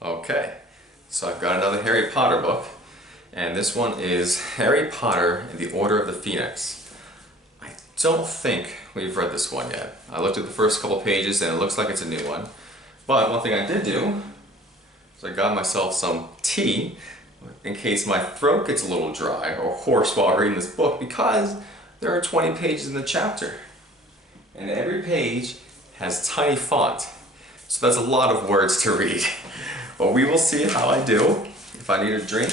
Okay, so I've got another Harry Potter book, and this one is Harry Potter and the Order of the Phoenix. I don't think we've read this one yet. I looked at the first couple pages and it looks like it's a new one. But one thing I did do is I got myself some tea in case my throat gets a little dry or hoarse while reading this book, because there are 20 pages in the chapter. And every page has tiny font. So that's a lot of words to read. But we will see how I do. If I need a drink,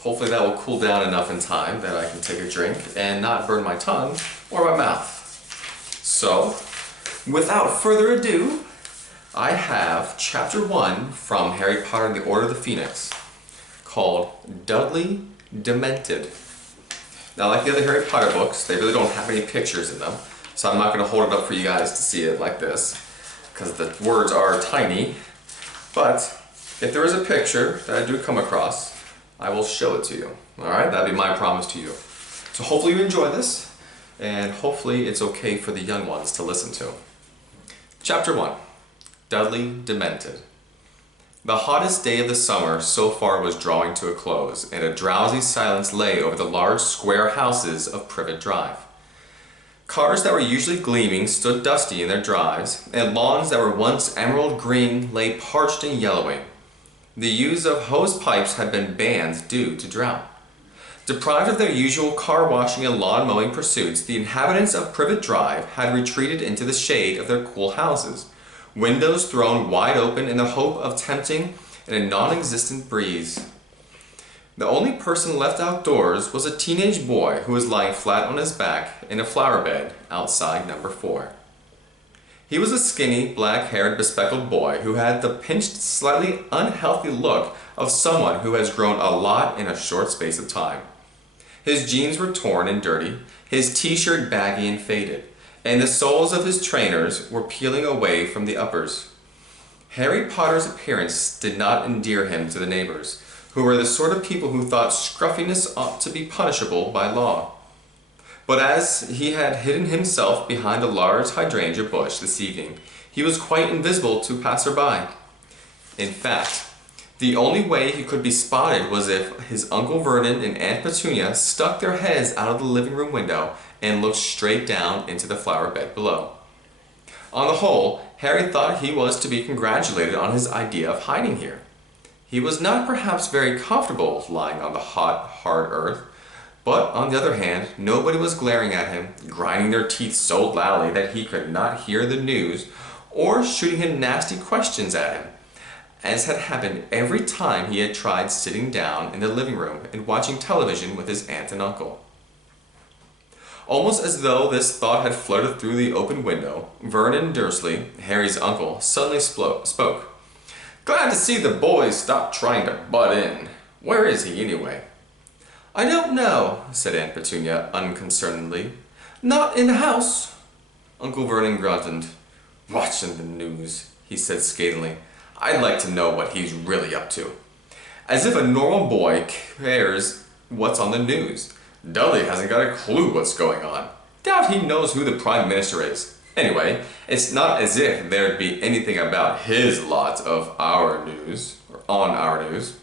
hopefully that will cool down enough in time that I can take a drink and not burn my tongue or my mouth. So, without further ado, I have chapter 1 from Harry Potter and the Order of the Phoenix, called Dudley Demented. Now, like the other Harry Potter books, they really don't have any pictures in them, so I'm not going to hold it up for you guys to see it like this, because the words are tiny. But if there is a picture that I do come across, I will show it to you. Alright, that'll be my promise to you. So hopefully you enjoy this, and hopefully it's okay for the young ones to listen to. Chapter 1, Dudley Demented. The hottest day of the summer so far was drawing to a close, and a drowsy silence lay over the large square houses of Privet Drive. Cars that were usually gleaming stood dusty in their drives, and lawns that were once emerald green lay parched and yellowing. The use of hose pipes had been banned due to drought. Deprived of their usual car washing and lawn mowing pursuits, the inhabitants of Privet Drive had retreated into the shade of their cool houses, windows thrown wide open in the hope of tempting in a non-existent breeze. The only person left outdoors was a teenage boy who was lying flat on his back in a flower bed outside number 4. He was a skinny, black-haired, bespectacled boy who had the pinched, slightly unhealthy look of someone who has grown a lot in a short space of time. His jeans were torn and dirty, his t-shirt baggy and faded, and the soles of his trainers were peeling away from the uppers. Harry Potter's appearance did not endear him to the neighbors, who were the sort of people who thought scruffiness ought to be punishable by law. But as he had hidden himself behind a large hydrangea bush this evening, he was quite invisible to passer-by. In fact, the only way he could be spotted was if his Uncle Vernon and Aunt Petunia stuck their heads out of the living room window and looked straight down into the flower bed below. On the whole, Harry thought he was to be congratulated on his idea of hiding here. He was not perhaps very comfortable lying on the hot, hard earth, but on the other hand, nobody was glaring at him, grinding their teeth so loudly that he could not hear the news, or shooting him nasty questions at him, as had happened every time he had tried sitting down in the living room and watching television with his aunt and uncle. Almost as though this thought had flirted through the open window, Vernon Dursley, Harry's uncle, suddenly spoke. "Glad to see the boys stop trying to butt in. Where is he, anyway?" "I don't know," said Aunt Petunia unconcernedly. "Not in the house." Uncle Vernon grunted. "Watching the news," he said scathingly. "I'd like to know what he's really up to. As if a normal boy cares what's on the news. Dudley hasn't got a clue what's going on. Doubt he knows who the Prime Minister is. Anyway, it's not as if there'd be anything about his lot of our news, or on our news."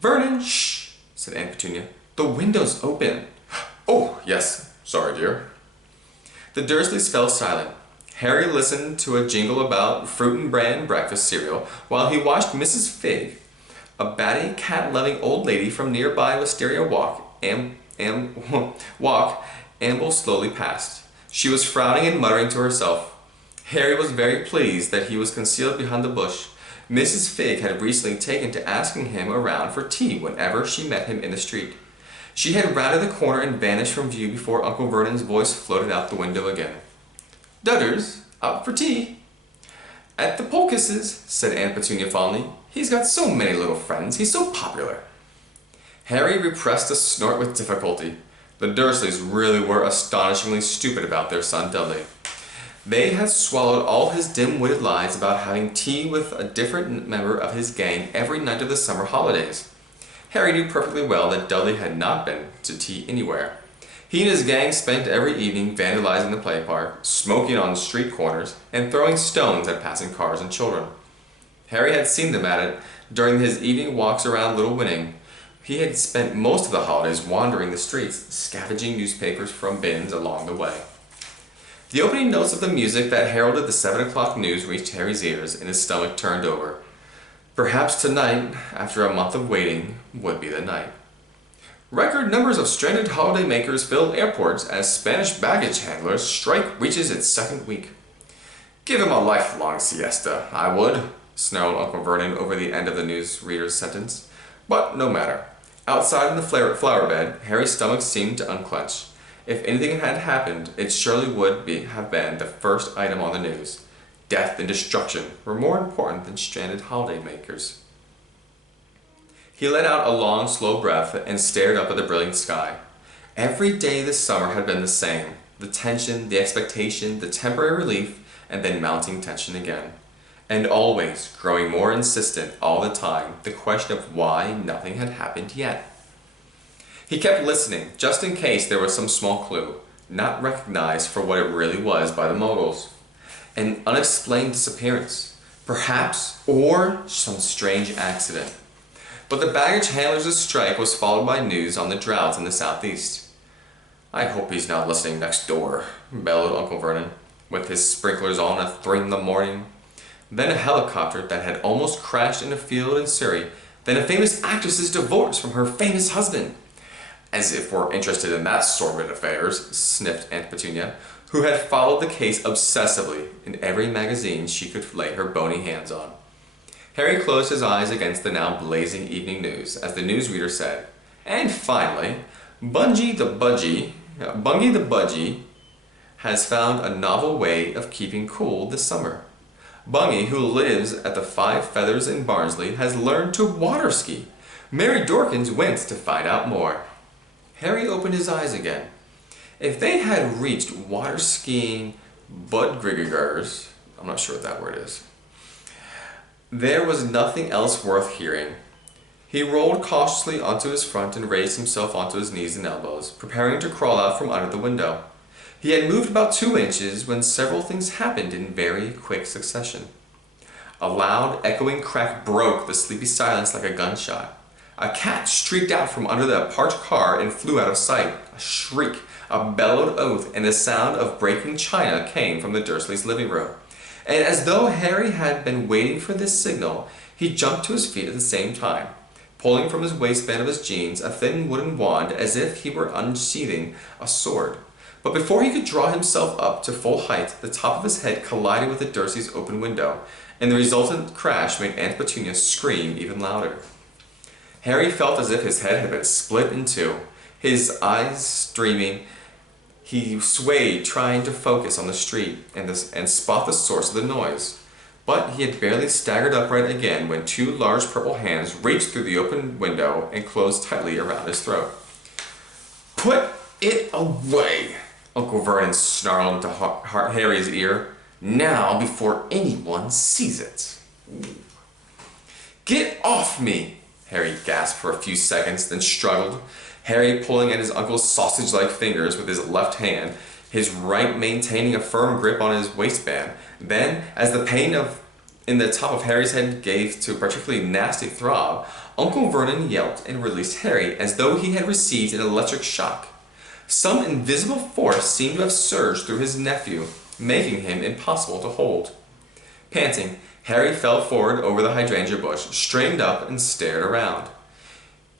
"Vernon, shh," said Aunt Petunia. "The window's open." "Oh, yes. Sorry, dear." The Dursleys fell silent. Harry listened to a jingle about fruit and bran breakfast cereal while he watched Mrs. Figg, a batty, cat-loving old lady from nearby Wisteria Walk, amble slowly past. She was frowning and muttering to herself. Harry was very pleased that he was concealed behind the bush. Mrs. Figg had recently taken to asking him around for tea whenever she met him in the street. She had rounded the corner and vanished from view before Uncle Vernon's voice floated out the window again. "Dudders, out for tea." "At the Poultices," said Aunt Petunia fondly. "He's got so many little friends. He's so popular." Harry repressed a snort with difficulty. The Dursleys really were astonishingly stupid about their son Dudley. They had swallowed all his dim-witted lies about having tea with a different member of his gang every night of the summer holidays. Harry knew perfectly well that Dudley had not been to tea anywhere. He and his gang spent every evening vandalizing the play park, smoking on street corners, and throwing stones at passing cars and children. Harry had seen them at it during his evening walks around Little Winning. He had spent most of the holidays wandering the streets, scavenging newspapers from bins along the way. The opening notes of the music that heralded the 7 o'clock news reached Harry's ears, and his stomach turned over. Perhaps tonight, after a month of waiting, would be the night. Record numbers of stranded holidaymakers fill airports as Spanish baggage handlers strike reaches its second week. Give him a lifelong siesta, I would, snarled Uncle Vernon over the end of the newsreader's sentence. But no matter. Outside in the flower bed, Harry's stomach seemed to unclench. If anything had happened, it surely would have been the first item on the news. Death and destruction were more important than stranded holidaymakers. He let out a long, slow breath and stared up at the brilliant sky. Every day this summer had been the same. The tension, the expectation, the temporary relief, and then mounting tension again. And always, growing more insistent all the time, the question of why nothing had happened yet. He kept listening, just in case there was some small clue, not recognized for what it really was by the Moguls. An unexplained disappearance, perhaps, or some strange accident. But the baggage handlers' strike was followed by news on the drought in the southeast. I hope he's not listening next door, bellowed Uncle Vernon, with his sprinklers on at 3 in the morning. Then a helicopter that had almost crashed in a field in Surrey. Then a famous actress's divorce from her famous husband. As if we're interested in that sordid affairs, sniffed Aunt Petunia, who had followed the case obsessively in every magazine she could lay her bony hands on. Harry closed his eyes against the now blazing evening news as the newsreader said, and finally, Bungie the Budgie has found a novel way of keeping cool this summer. Bungie, who lives at the Five Feathers in Barnsley, has learned to water ski. Mary Dorkins went to find out more. Harry opened his eyes again. If they had reached water skiing Budgrigers, I'm not sure what that word is, there was nothing else worth hearing. He rolled cautiously onto his front and raised himself onto his knees and elbows, preparing to crawl out from under the window. He had moved about 2 inches when several things happened in very quick succession. A loud, echoing crack broke the sleepy silence like a gunshot. A cat streaked out from under the parked car and flew out of sight. A shriek, a bellowed oath, and the sound of breaking china came from the Dursleys' living room. And as though Harry had been waiting for this signal, he jumped to his feet at the same time, pulling from his waistband of his jeans a thin wooden wand as if he were unsheathing a sword. But before he could draw himself up to full height, the top of his head collided with the Dursleys' open window, and the resultant crash made Aunt Petunia scream even louder. Harry felt as if his head had been split in two. His eyes streaming, he swayed, trying to focus on the street and spot the source of the noise. But he had barely staggered upright again when 2 large purple hands reached through the open window and closed tightly around his throat. "Put it away!" Uncle Vernon snarled into Harry's ear. "Now, before anyone sees it." "Get off me!" Harry gasped for a few seconds, then struggled. Harry pulling at his uncle's sausage-like fingers with his left hand, his right maintaining a firm grip on his waistband. Then, as the pain in the top of Harry's head gave to a particularly nasty throb, Uncle Vernon yelped and released Harry as though he had received an electric shock. Some invisible force seemed to have surged through his nephew, making him impossible to hold. Panting, Harry fell forward over the hydrangea bush, straightened up, and stared around.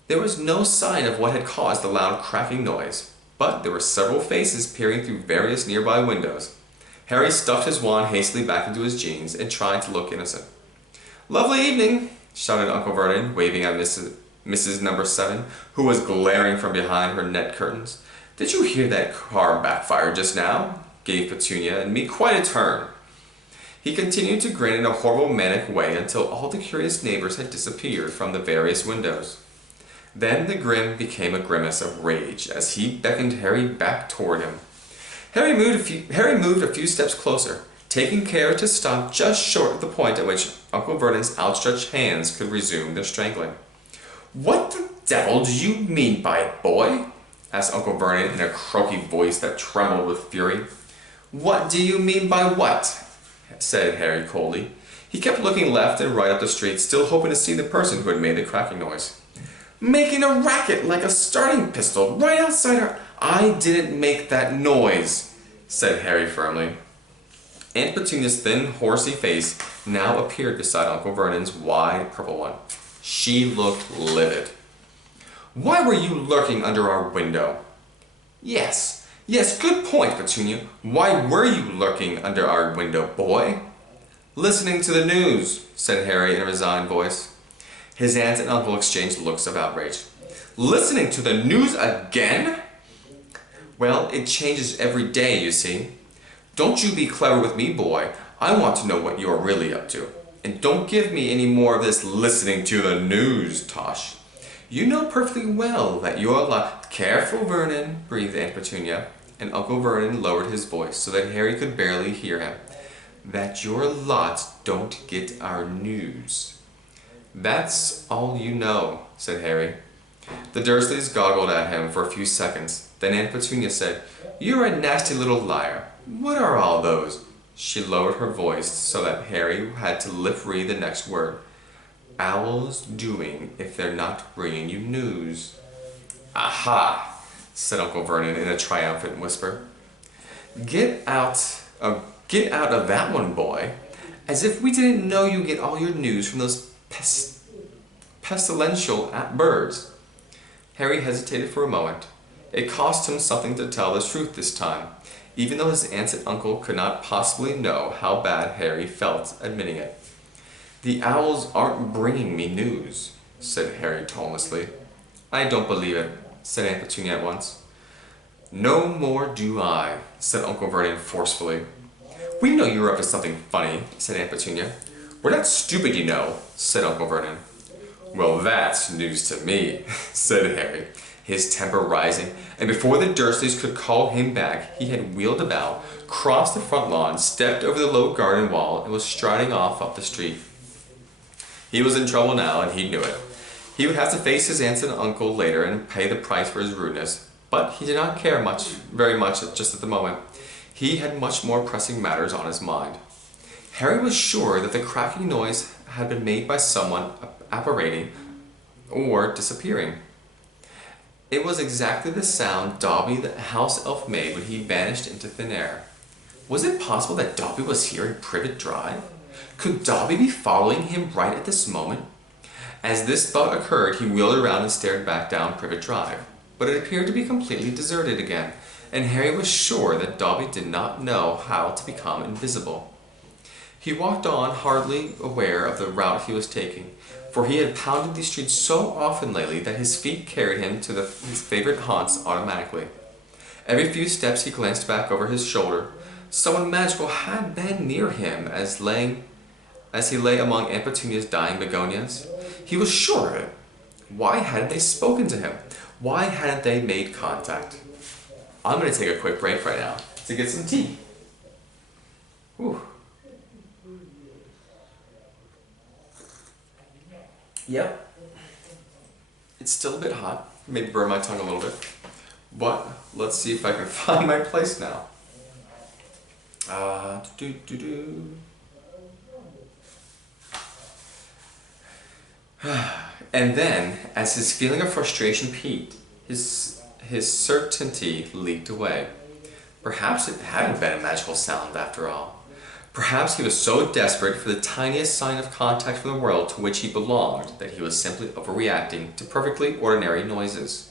There was no sign of what had caused the loud cracking noise, but there were several faces peering through various nearby windows. Harry stuffed his wand hastily back into his jeans and tried to look innocent. "Lovely evening," shouted Uncle Vernon, waving at Mrs. Number 7, who was glaring from behind her net curtains. "Did you hear that car backfire just now? Gave Petunia and me quite a turn." He continued to grin in a horrible manic way until all the curious neighbors had disappeared from the various windows. Then the grin became a grimace of rage as he beckoned Harry back toward him. Harry moved a few steps closer, taking care to stop just short of the point at which Uncle Vernon's outstretched hands could resume their strangling. "What the devil do you mean by it, boy?" asked Uncle Vernon in a croaky voice that trembled with fury. "What do you mean by what?" said Harry coldly. He kept looking left and right up the street, still hoping to see the person who had made the cracking noise. "Making a racket like a starting pistol right outside our—" "I didn't make that noise," said Harry firmly. Aunt Petunia's thin, horsey face now appeared beside Uncle Vernon's wide, purple one. She looked livid. "Why were you lurking under our window?" Yes, good point, Petunia. Why were you lurking under our window, boy?" "Listening to the news," said Harry in a resigned voice. His aunt and uncle exchanged looks of outrage. "Listening to the news again?" "Well, it changes every day, you see. Don't you be clever with me, boy. I want to know what you're really up to. And don't give me any more of this listening to the news, Tosh. You know perfectly well that you're Careful, Vernon," breathed Aunt Petunia, and Uncle Vernon lowered his voice so that Harry could barely hear him. "That your lot don't get our news." "That's all you know," said Harry. The Dursleys goggled at him for a few seconds. Then Aunt Petunia said, "You're a nasty little liar. What are all those—" She lowered her voice so that Harry had to lip-read the next word. "Owls doing if they're not bringing you news." "Aha!" said Uncle Vernon in a triumphant whisper. Get out of that one, boy. As if we didn't know you get all your news from those pestilential birds." Harry hesitated for a moment. It cost him something to tell the truth this time, even though his aunts and uncle could not possibly know how bad Harry felt admitting it. "The owls aren't bringing me news," said Harry tonelessly. "I don't believe it," said Aunt Petunia at once. "No more do I," said Uncle Vernon forcefully. "We know you're up to something funny," said Aunt Petunia. "We're not stupid, you know," said Uncle Vernon. "Well, that's news to me," said Harry, his temper rising, and before the Dursleys could call him back, he had wheeled about, crossed the front lawn, stepped over the low garden wall, and was striding off up the street. He was in trouble now, and he knew it. He would have to face his aunts and uncle later and pay the price for his rudeness, but he did not care very much just at the moment. He had much more pressing matters on his mind. Harry was sure that the cracking noise had been made by someone apparating or disappearing. It was exactly the sound Dobby the house elf made when he vanished into thin air. Was it possible that Dobby was here in Privet Drive? Could Dobby be following him right at this moment? As this thought occurred, he wheeled around and stared back down Privet Drive. But it appeared to be completely deserted again, and Harry was sure that Dobby did not know how to become invisible. He walked on, hardly aware of the route he was taking, for he had pounded these streets so often lately that his feet carried him to his favorite haunts automatically. Every few steps he glanced back over his shoulder. Someone magical had been near him as he lay among Aunt Petunia's dying begonias. He was sure of it. Why hadn't they spoken to him? Why hadn't they made contact? I'm going to take a quick break right now to get some tea. Whew. Yep. It's still a bit hot. Maybe burn my tongue a little bit. But let's see if I can find my place now. And then, as his feeling of frustration peaked, his certainty leaked away. Perhaps it hadn't been a magical sound after all. Perhaps he was so desperate for the tiniest sign of contact from the world to which he belonged that he was simply overreacting to perfectly ordinary noises.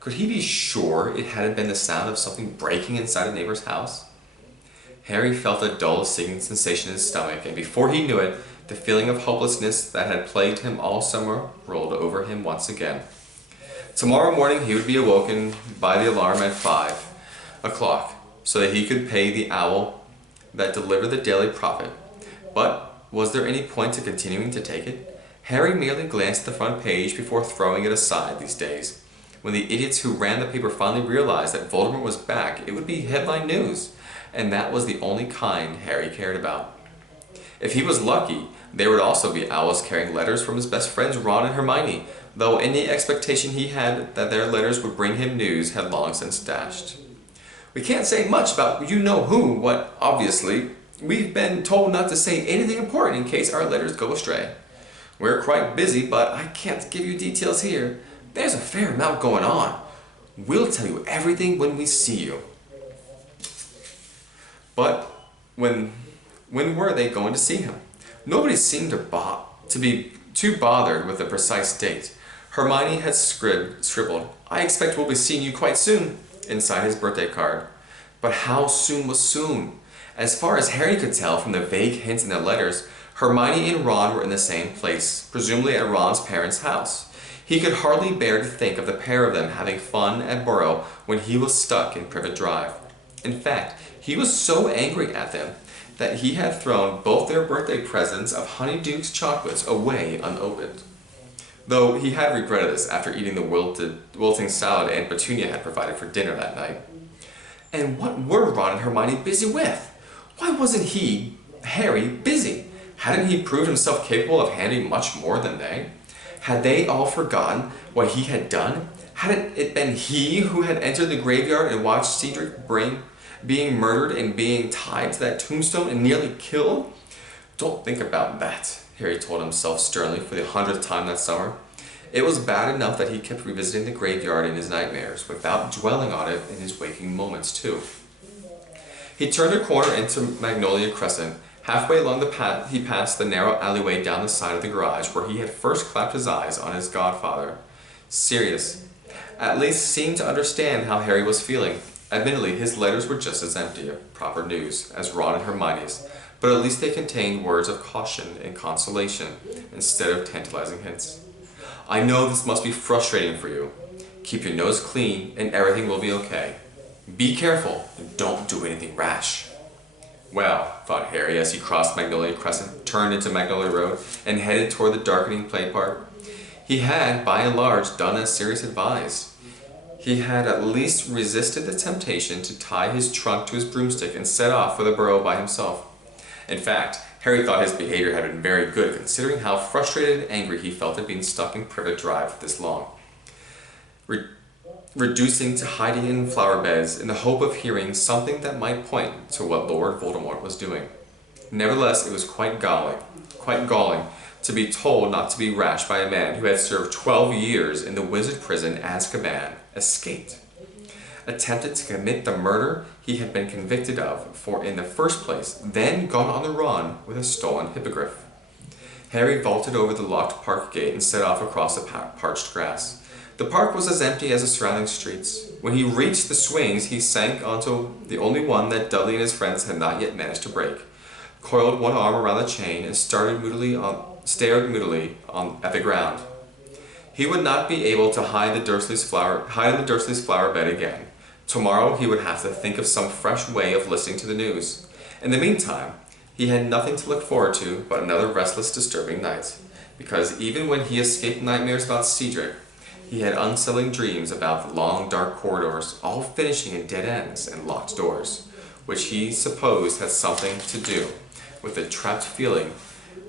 Could he be sure it hadn't been the sound of something breaking inside a neighbor's house? Harry felt a dull sinking sensation in his stomach, and before he knew it, the feeling of hopelessness that had plagued him all summer rolled over him once again. Tomorrow morning he would be awoken by the alarm at 5 o'clock, so that he could pay the owl that delivered the Daily Prophet. But was there any point to continuing to take it? Harry merely glanced at the front page before throwing it aside these days. When the idiots who ran the paper finally realized that Voldemort was back, it would be headline news, and that was the only kind Harry cared about. If he was lucky, there would also be owls carrying letters from his best friends Ron and Hermione, though any expectation he had that their letters would bring him news had long since dashed. "We can't say much about you-know-who, what, obviously," We've been told not to say anything important in case our letters go astray. We're quite busy, but I can't give you details here. There's a fair amount going on. We'll tell you everything when we see you." But when were they going to see him? Nobody seemed to be too bothered with the precise date. Hermione had scribbled, "I expect we'll be seeing you quite soon," inside his birthday card. But how soon was soon? As far as Harry could tell from the vague hints in the letters, Hermione and Ron were in the same place, presumably at Ron's parents' house. He could hardly bear to think of the pair of them having fun at Burrow when he was stuck in Privet Drive. In fact, he was so angry at them that he had thrown both their birthday presents of Honeydukes chocolates away unopened. Though he had regretted this after eating the wilting salad Aunt Petunia had provided for dinner that night. And what were Ron and Hermione busy with? Why wasn't he, Harry, busy? Hadn't he proved himself capable of handling much more than they? Had they all forgotten what he had done? Hadn't it been he who had entered the graveyard and watched Cedric being murdered and being tied to that tombstone and nearly killed? Don't think about that, Harry told himself sternly for the 100th time that summer. It was bad enough that he kept revisiting the graveyard in his nightmares, without dwelling on it in his waking moments too. He turned a corner into Magnolia Crescent. Halfway along the path, he passed the narrow alleyway down the side of the garage where he had first clapped his eyes on his godfather. Sirius at least seemed to understand how Harry was feeling. Admittedly, his letters were just as empty of proper news as Ron and Hermione's, but at least they contained words of caution and consolation instead of tantalizing hints. "I know this must be frustrating for you. Keep your nose clean and everything will be okay. Be careful and don't do anything rash." Well, thought Harry as he crossed Magnolia Crescent, turned into Magnolia Road, and headed toward the darkening play park. He had, by and large, done as Sirius advised. He had at least resisted the temptation to tie his trunk to his broomstick and set off for the Burrow by himself. In fact, Harry thought his behavior had been very good, considering how frustrated and angry he felt at being stuck in Privet Drive this long. Reducing to hiding in flower beds in the hope of hearing something that might point to what Lord Voldemort was doing. Nevertheless, it was quite galling to be told not to be rash by a man who had served 12 years in the wizard prison Azkaban, escaped, attempted to commit the murder he had been convicted of for in the first place, then gone on the run with a stolen hippogriff. Harry vaulted over the locked park gate and set off across the parched grass. The park was as empty as the surrounding streets. When he reached the swings, he sank onto the only one that Dudley and his friends had not yet managed to break, coiled one arm around the chain, and stared moodily at the ground. He would not be able to hide in the Dursleys' flower bed again. Tomorrow he would have to think of some fresh way of listening to the news. In the meantime, he had nothing to look forward to but another restless, disturbing night, because even when he escaped nightmares about Cedric, he had unsettling dreams about the long, dark corridors, all finishing in dead ends and locked doors, which he supposed had something to do with the trapped feeling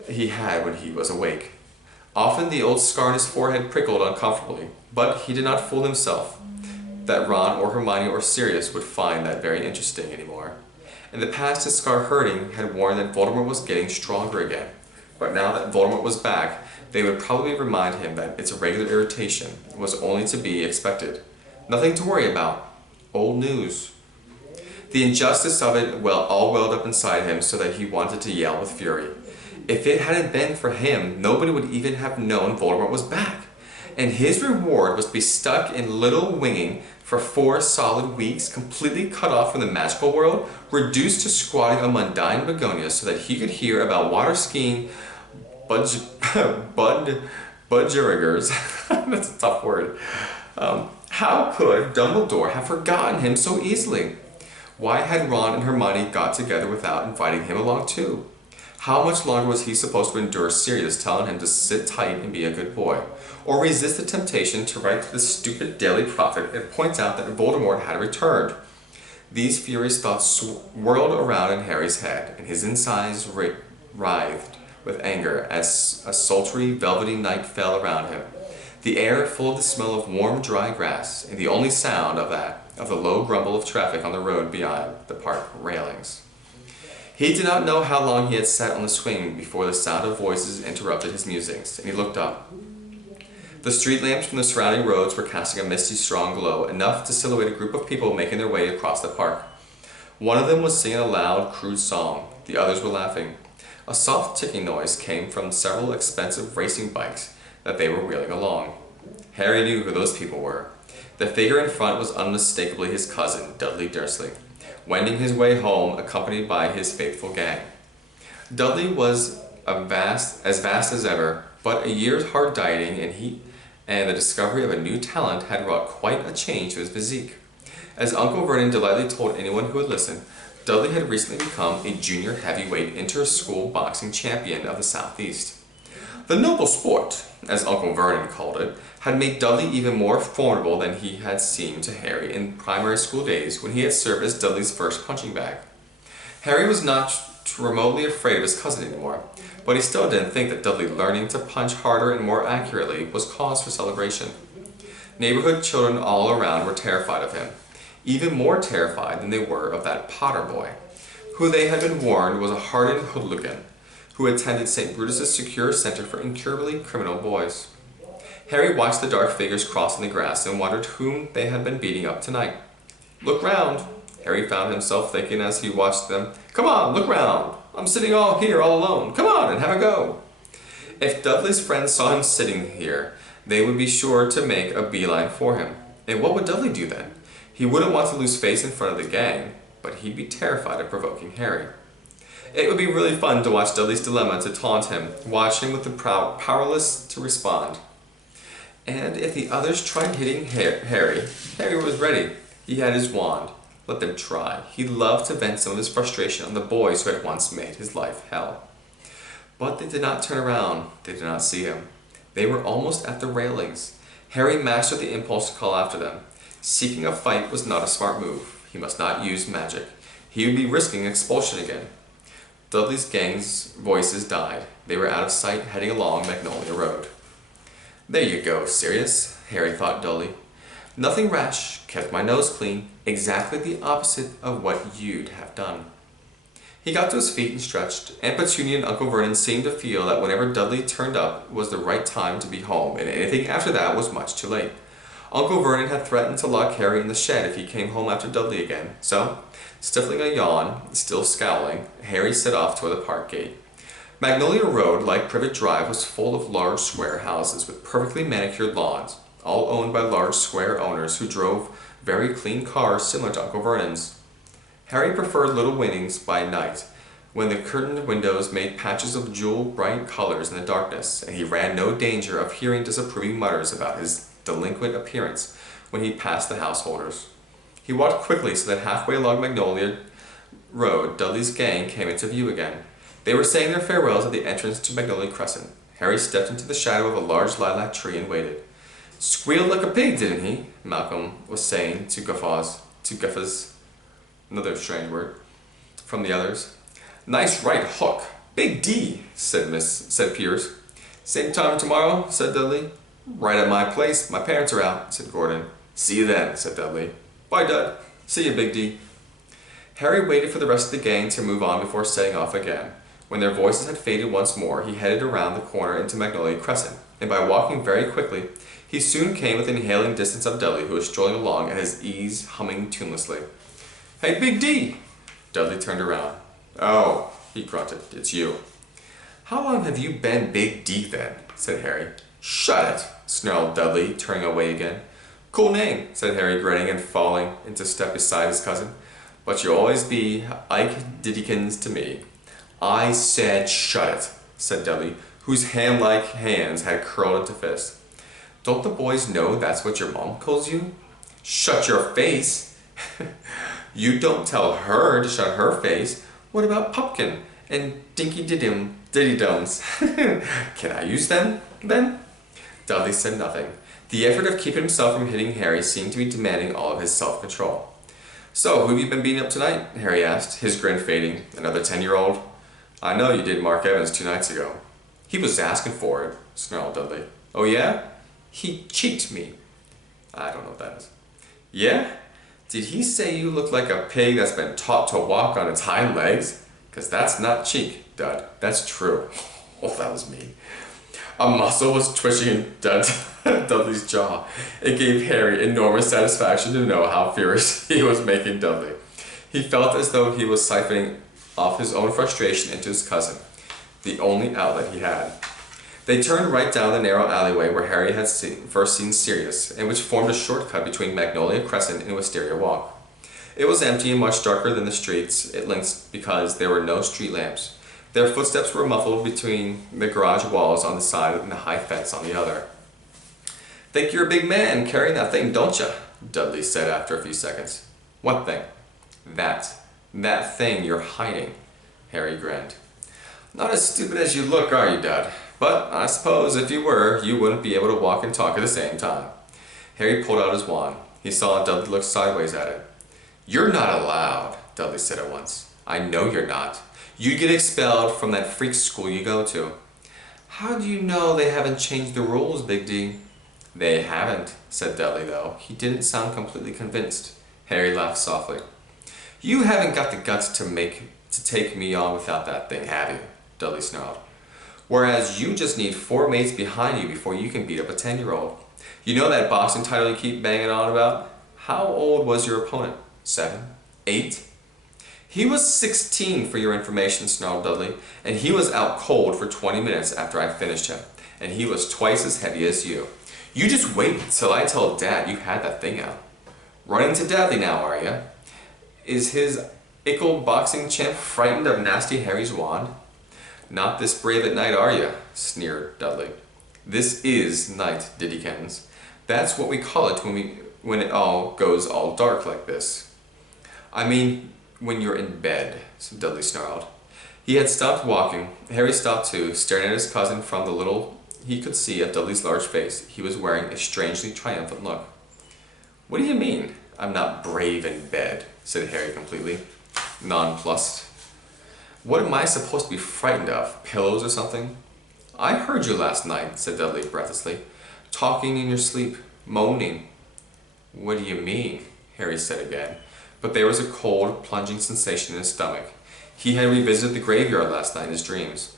he had when he was awake. Often the old scar on his forehead prickled uncomfortably, but he did not fool himself that Ron or Hermione or Sirius would find that very interesting anymore. In the past, his scar hurting had warned that Voldemort was getting stronger again, but now that Voldemort was back, they would probably remind him that its regular irritation was only to be expected. Nothing to worry about. Old news. The injustice of it all welled up inside him so that he wanted to yell with fury. If it hadn't been for him, nobody would even have known Voldemort was back. And his reward was to be stuck in Little Winging for 4 solid weeks, completely cut off from the magical world, reduced to squatting among dying begonias so that he could hear about water skiing budgerigers. That's a tough word. How could Dumbledore have forgotten him so easily? Why had Ron and Hermione got together without inviting him along too? How much longer was he supposed to endure Sirius telling him to sit tight and be a good boy? Or resist the temptation to write to the stupid Daily Prophet and point out that Voldemort had returned? These furious thoughts swirled around in Harry's head, and his insides writhed with anger as a sultry, velvety night fell around him. The air full of the smell of warm, dry grass, and the only sound of the low grumble of traffic on the road beyond the park railings. He did not know how long he had sat on the swing before the sound of voices interrupted his musings, and he looked up. The street lamps from the surrounding roads were casting a misty, strong glow, enough to silhouette a group of people making their way across the park. One of them was singing a loud, crude song. The others were laughing. A soft ticking noise came from several expensive racing bikes that they were wheeling along. Harry knew who those people were. The figure in front was unmistakably his cousin, Dudley Dursley, wending his way home accompanied by his faithful gang. Dudley was as vast as ever, but a year's hard dieting and the discovery of a new talent had wrought quite a change to his physique. As Uncle Vernon delightedly told anyone who would listen, Dudley had recently become a junior heavyweight inter-school boxing champion of the Southeast. The noble sport, as Uncle Vernon called it, had made Dudley even more formidable than he had seemed to Harry in primary school days when he had served as Dudley's first punching bag. Harry was not remotely afraid of his cousin anymore, but he still didn't think that Dudley learning to punch harder and more accurately was cause for celebration. Neighborhood children all around were terrified of him, even more terrified than they were of that Potter boy, who they had been warned was a hardened hooligan who attended St. Brutus's secure center for incurably criminal boys. Harry watched the dark figures crossing the grass and wondered whom they had been beating up tonight. "Look round," Harry found himself thinking as he watched them. "Come on, look round. I'm sitting here all alone. Come on and have a go." If Dudley's friends saw him sitting here, they would be sure to make a beeline for him. And what would Dudley do then? He wouldn't want to lose face in front of the gang, but he'd be terrified of provoking Harry. It would be really fun to watch Dudley's dilemma, to taunt him, watch him with the powerless to respond. And if the others tried hitting Harry was ready. He had his wand. Let them try. He loved to vent some of his frustration on the boys who had once made his life hell. But they did not turn around. They did not see him. They were almost at the railings. Harry mastered the impulse to call after them. Seeking a fight was not a smart move. He must not use magic. He would be risking expulsion again. Dudley's gang's voices died. They were out of sight, heading along Magnolia Road. "There you go, Sirius," Harry thought dully. "Nothing rash, kept my nose clean, exactly the opposite of what you'd have done." He got to his feet and stretched. Aunt Petunia and Uncle Vernon seemed to feel that whenever Dudley turned up was the right time to be home, and anything after that was much too late. Uncle Vernon had threatened to lock Harry in the shed if he came home after Dudley again, so, stifling a yawn, still scowling, Harry set off toward the park gate. Magnolia Road, like Privet Drive, was full of large square houses with perfectly manicured lawns, all owned by large square owners who drove very clean cars similar to Uncle Vernon's. Harry preferred little winnings by night, when the curtained windows made patches of jewel-bright colors in the darkness, and he ran no danger of hearing disapproving mutters about his delinquent appearance when he passed the householders. He walked quickly so that halfway along Magnolia Road, Dudley's gang came into view again. They were saying their farewells at the entrance to Magnolia Crescent. Harry stepped into the shadow of a large lilac tree and waited. "Squealed like a pig, didn't he?" Malcolm was saying to Guffa's, another strange word, from the others. "Nice right hook. Big D," said Piers. "Same time tomorrow?" said Dudley. "Right at my place. My parents are out," said Gordon. "See you then," said Dudley. "Bye, Dud. See you, Big D." Harry waited for the rest of the gang to move on before setting off again. When their voices had faded once more, he headed around the corner into Magnolia Crescent, and by walking very quickly, he soon came within hailing distance of Dudley, who was strolling along at his ease, humming tunelessly. "Hey, Big D!" Dudley turned around. "Oh," he grunted, "it's you." "How long have you been Big D, then?" said Harry. "Shut it!" snarled Dudley, turning away again. "Cool name," said Harry, grinning and falling into step beside his cousin. "But you'll always be Ike Diddykins to me." "I said shut it," said Dudley, whose ham-like hands had curled into fists. "Don't the boys know that's what your mom calls you?" "Shut your face!" "You don't tell her to shut her face. What about Pumpkin and Dinky Diddy-Domes? Can I use them, then?" Dudley said nothing. The effort of keeping himself from hitting Harry seemed to be demanding all of his self-control. "So, who have you been beating up tonight?" Harry asked, his grin fading. "Another 10-year-old? "I know you did Mark Evans 2 nights ago." "He was asking for it," snarled Dudley. "Oh yeah? He cheeked me." "I don't know what that is." "Yeah? Did he say you look like a pig that's been taught to walk on its hind legs?" Because that's not cheek, Dud. That's true. Oh, that was mean. A muscle was twitching in Dudley's jaw. It gave Harry enormous satisfaction to know how furious he was making Dudley. He felt as though he was siphoning off his own frustration into his cousin, the only outlet he had. They turned right down the narrow alleyway where Harry had first seen Sirius, and which formed a shortcut between Magnolia Crescent and Wisteria Walk. It was empty and much darker than the streets it linked because there were no street lamps. Their footsteps were muffled between the garage walls on the side and the high fence on the other. "Think you're a big man carrying that thing, don't you?" Dudley said after a few seconds. "What thing?" That thing you're hiding," Harry grinned. "Not as stupid as you look, are you, Dud? But I suppose if you were, you wouldn't be able to walk and talk at the same time." Harry pulled out his wand. He saw Dudley look sideways at it. "You're not allowed," Dudley said at once. "I know you're not. You'd get expelled from that freak school you go to." "How do you know they haven't changed the rules, Big D?" "They haven't," said Dudley, though he didn't sound completely convinced. Harry laughed softly. "You haven't got the guts to take me on without that thing, have you?" Dudley snarled. "Whereas you just need 4 mates behind you before you can beat up a 10-year-old. You know that boxing title you keep banging on about? How old was your opponent? 7? 8? "He was 16 for your information," snarled Dudley, "and he was out cold for 20 minutes after I finished him, and he was twice as heavy as you. You just wait till I tell Dad you had that thing out. Running to Dudley now, are you? Is his ickle boxing champ frightened of Nasty Harry's wand?" "Not this brave at night, are you?" sneered Dudley. "This is night, Diddykins. That's what we call it when it all goes all dark like this." "I mean, when you're in bed," Dudley snarled. He had stopped walking. Harry stopped too, staring at his cousin from the little he could see of Dudley's large face. He was wearing a strangely triumphant look. "What do you mean, I'm not brave in bed?" said Harry completely nonplussed. "What am I supposed to be frightened of? Pillows or something?" "I heard you last night," said Dudley breathlessly. "Talking in your sleep, moaning." "What do you mean?" Harry said again. But there was a cold, plunging sensation in his stomach. He had revisited the graveyard last night in his dreams.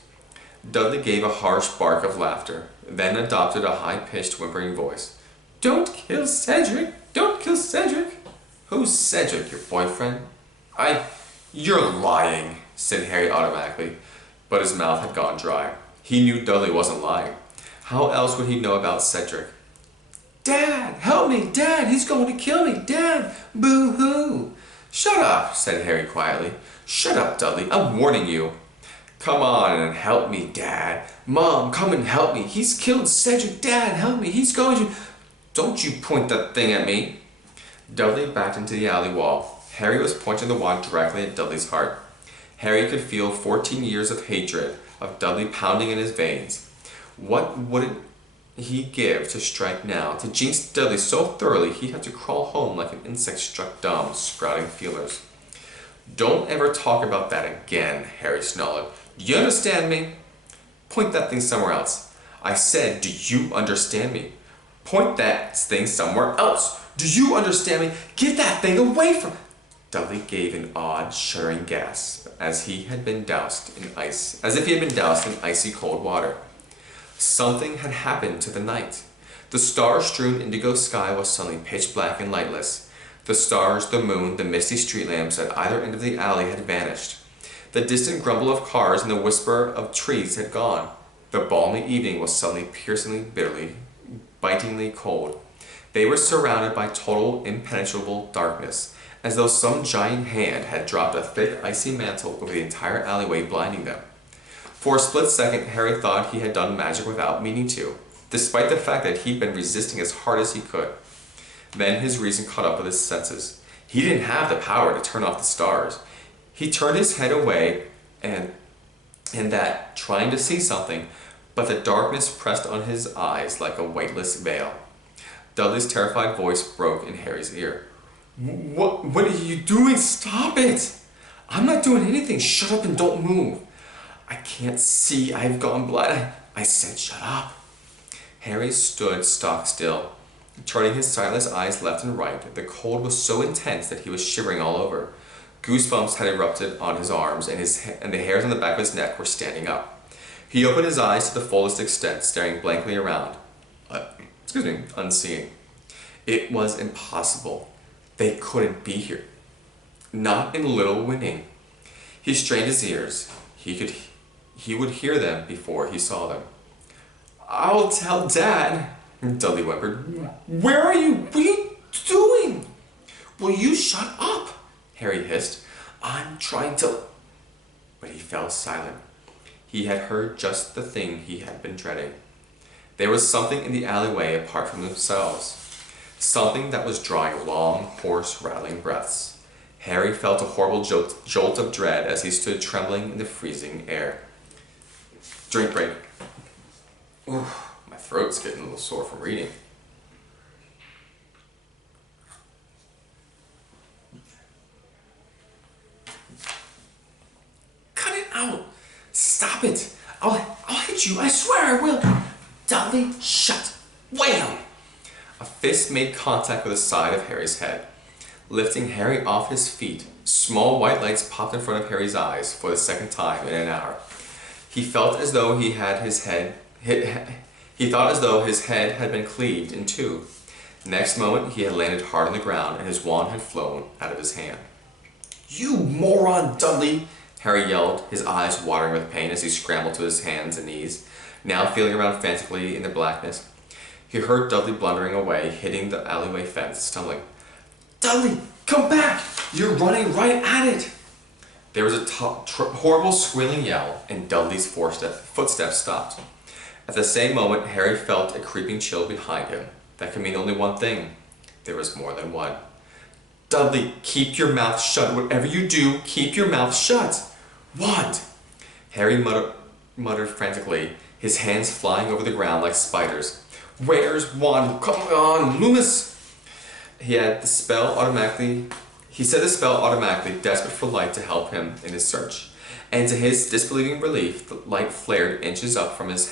Dudley gave a harsh bark of laughter, then adopted a high-pitched, whimpering voice. "Don't kill Cedric! Don't kill Cedric!" "Who's Cedric, your boyfriend?" "You're lying," said Harry automatically, but his mouth had gone dry. He knew Dudley wasn't lying. How else would he know about Cedric? "Dad, help me! Dad, he's going to kill me! Dad, boo-hoo!" "Shut up," said Harry quietly. "Shut up, Dudley, I'm warning you." "Come on and help me, Dad. Mom, come and help me. He's killed Cedric. Dad, help me. He's going to..." "Don't you point that thing at me." Dudley backed into the alley wall. Harry was pointing the wand directly at Dudley's heart. Harry could feel 14 years of hatred of Dudley pounding in his veins. What would he give to strike now, to jinx Dudley so thoroughly he had to crawl home like an insect struck dumb, sprouting feelers. "Don't ever talk about that again," Harry snarled. "Do you understand me?" "Point that thing somewhere else." "I said, do you understand me?" "Point that thing somewhere else." "Do you understand me? Get that thing away from..." Dudley gave an odd, shuddering gasp as if he had been doused in icy cold water. Something had happened to the night. The star-strewn indigo sky was suddenly pitch black and lightless. The stars, the moon, the misty street lamps at either end of the alley had vanished. The distant grumble of cars and the whisper of trees had gone. The balmy evening was suddenly piercingly, bitterly, bitingly cold. They were surrounded by total, impenetrable darkness, as though some giant hand had dropped a thick, icy mantle over the entire alleyway, blinding them. For a split second, Harry thought he had done magic without meaning to, despite the fact that he'd been resisting as hard as he could. Then his reason caught up with his senses. He didn't have the power to turn off the stars. He turned his head away and that, trying to see something, but the darkness pressed on his eyes like a weightless veil. Dudley's terrified voice broke in Harry's ear. What are you doing? Stop it! I'm not doing anything. Shut up and don't move." "I can't see. I've gone blind." I said shut up." Harry stood stock still, turning his sightless eyes left and right. The cold was so intense that he was shivering all over. Goosebumps had erupted on his arms, and the hairs on the back of his neck were standing up. He opened his eyes to the fullest extent, staring blankly around, unseeing. It was impossible. They couldn't be here. Not in Little Winning. He strained his ears. He would hear them before he saw them. "I'll tell Dad," Dudley whimpered. "Where are you? What are you doing?" "Will you shut up?" Harry hissed. "I'm trying to..." But he fell silent. He had heard just the thing he had been dreading. There was something in the alleyway apart from themselves. Something that was drawing long, hoarse, rattling breaths. Harry felt a horrible jolt of dread as he stood trembling in the freezing air. Drink break. Ooh, my throat's getting a little sore from reading. Cut it out! Stop it! I'll hit you, I swear I will! Dudley, shut! Wham! A fist made contact with the side of Harry's head. Lifting Harry off his feet, small white lights popped in front of Harry's eyes for the second time in an hour. He felt as though he thought as though his head had been cleaved in two. Next moment he had landed hard on the ground and his wand had flown out of his hand. "You moron, Dudley!" Harry yelled, his eyes watering with pain as he scrambled to his hands and knees, now feeling around frantically in the blackness. He heard Dudley blundering away, hitting the alleyway fence, stumbling. "Dudley, come back! You're running right at it!" There was a horrible squealing yell, and Dudley's footsteps stopped. At the same moment, Harry felt a creeping chill behind him. That could mean only one thing. There was more than one. "Dudley, keep your mouth shut. Whatever you do, keep your mouth shut." "What?" Harry muttered frantically, his hands flying over the ground like spiders. "Where's Wand? Come on, Loomis!" He said the spell automatically, desperate for light to help him in his search. And to his disbelieving relief, the light flared inches up from his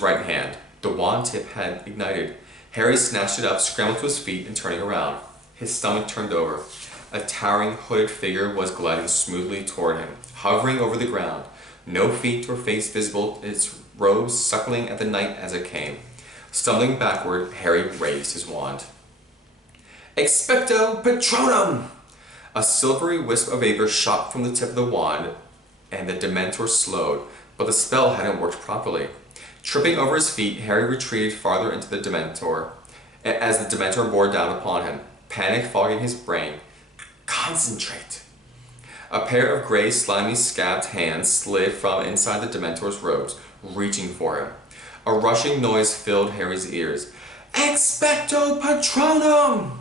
right hand. The wand tip had ignited. Harry snatched it up, scrambled to his feet, and turning around. His stomach turned over. A towering, hooded figure was gliding smoothly toward him, hovering over the ground. No feet or face visible, its robes suckling at the night as it came. Stumbling backward, Harry raised his wand. Expecto Patronum! A silvery wisp of vapor shot from the tip of the wand, and the Dementor slowed, but the spell hadn't worked properly. Tripping over his feet, Harry retreated farther into the Dementor, as the Dementor bore down upon him, panic fogging his brain. Concentrate! A pair of gray, slimy, scabbed hands slid from inside the Dementor's robes, reaching for him. A rushing noise filled Harry's ears. Expecto Patronum!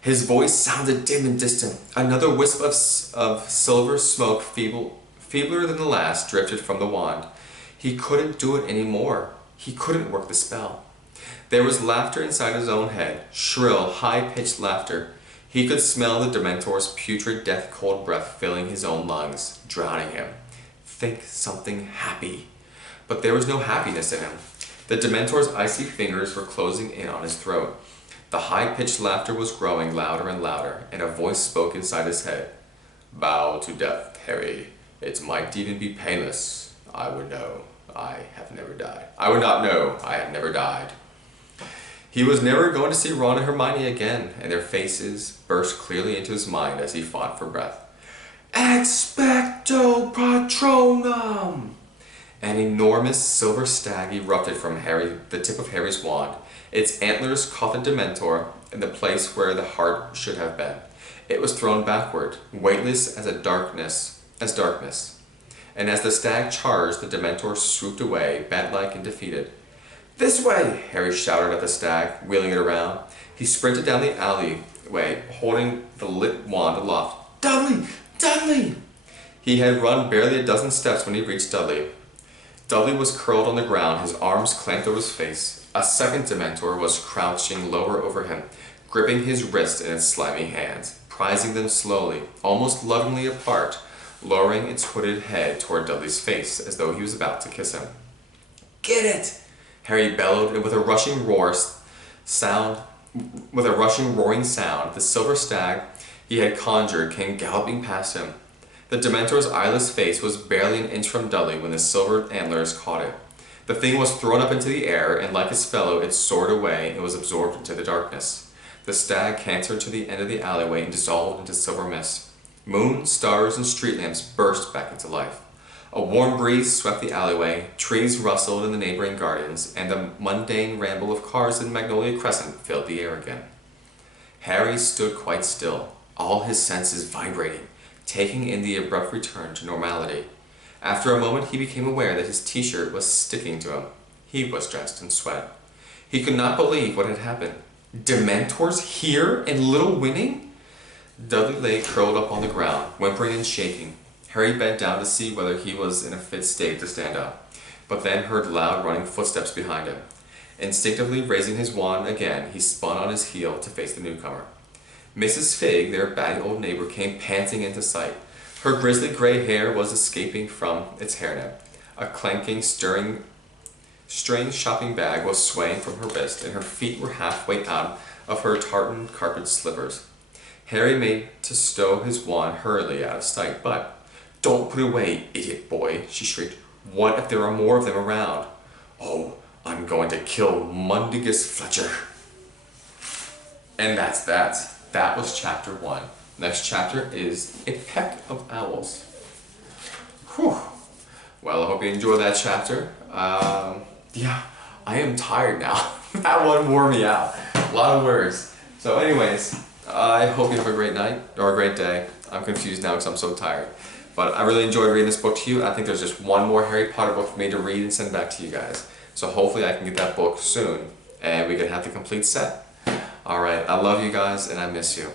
His voice sounded dim and distant. Another wisp of silver smoke, feebler than the last, drifted from the wand. He couldn't do it anymore. He couldn't work the spell. There was laughter inside his own head, shrill, high-pitched laughter. He could smell the Dementor's putrid, death-cold breath filling his own lungs, drowning him. Think something happy. But there was no happiness in him. The Dementor's icy fingers were closing in on his throat. The high-pitched laughter was growing louder and louder, and a voice spoke inside his head. Bow to death, Harry. It might even be painless. I would know. I have never died. I would not know. I have never died. He was never going to see Ron and Hermione again, and their faces burst clearly into his mind as he fought for breath. Expecto Patronum! An enormous silver stag erupted from the tip of Harry's wand. Its antlers caught the Dementor in the place where the heart should have been. It was thrown backward, weightless as darkness. And as the stag charged, the Dementor swooped away, bat-like and defeated. This way! Harry shouted at the stag, wheeling it around. He sprinted down the alleyway, holding the lit wand aloft. Dudley! Dudley! He had run barely a dozen steps when he reached Dudley. Dudley was curled on the ground, his arms clamped over his face. A second Dementor was crouching lower over him, gripping his wrist in its slimy hands, prizing them slowly, almost lovingly apart, lowering its hooded head toward Dudley's face as though he was about to kiss him. Get it! Harry bellowed, and with a rushing roaring sound, the silver stag he had conjured came galloping past him. The Dementor's eyeless face was barely an inch from Dudley when the silver antlers caught it. The thing was thrown up into the air, and like its fellow, it soared away and was absorbed into the darkness. The stag cantered to the end of the alleyway and dissolved into silver mist. Moon, stars, and street lamps burst back into life. A warm breeze swept the alleyway, trees rustled in the neighboring gardens, and the mundane ramble of cars in Magnolia Crescent filled the air again. Harry stood quite still, all his senses vibrating, taking in the abrupt return to normality. After a moment he became aware that his t-shirt was sticking to him. He was dressed in sweat. He could not believe what had happened. Dementors here in Little Winning? Dudley lay curled up on the ground, whimpering and shaking. Harry bent down to see whether he was in a fit state to stand up, but then heard loud running footsteps behind him. Instinctively raising his wand again, he spun on his heel to face the newcomer. Mrs. Figg, their batty old neighbor, came panting into sight. Her grizzly gray hair was escaping from its hairnet. A clanking, strange shopping bag was swaying from her wrist, and her feet were halfway out of her tartan carpet slippers. Harry made to stow his wand hurriedly out of sight, but, "Don't put it away, idiot boy," she shrieked. "What if there are more of them around? Oh, I'm going to kill Mundungus Fletcher." And that's that. That was chapter 1. Next chapter is A Peck of Owls. Whew. Well, I hope you enjoyed that chapter. Yeah, I am tired now. That one wore me out. A lot of words. So anyways, I hope you have a great night or a great day. I'm confused now because I'm so tired. But I really enjoyed reading this book to you. I think there's just one more Harry Potter book for me to read and send back to you guys. So hopefully I can get that book soon and we can have the complete set. Alright, I love you guys and I miss you.